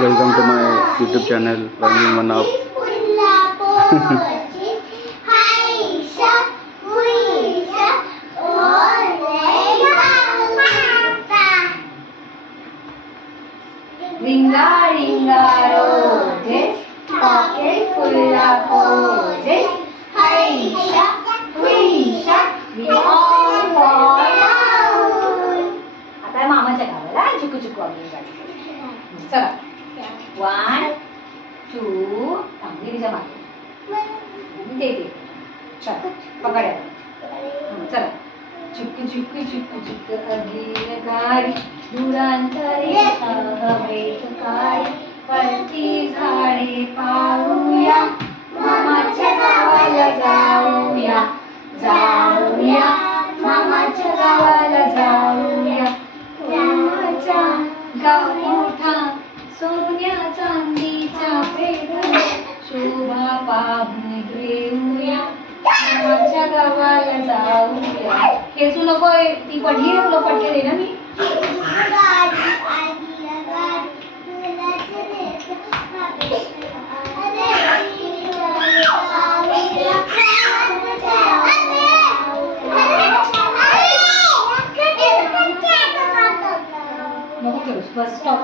Welcome to my YouTube channel, Rangin Manap. Ringa ringa roses, pocket full of roses. Haisha, huisha, we all fall down. आता मामाच्या गावाला चिकू चिकू आम्ही गाडी. चला 1 2 थांबीच्या मागे ते चल पकड्या. चला चुक चुक चुक चुक अगीन गाडी दुरांतरे हवेत काळी पळती झाडे पाहूया मामाच्या गावाला जाऊया जाऊया मामाच्या गावाला जाऊया मामाच्या गाव मोठा सोन्या चांदीच्या पेढा शोभा पाहून घेऊया मामाच्या गावाला जाऊया. खेचू नको ती पडली तुला पटके ना मी. नको करूस बस स्टॉप.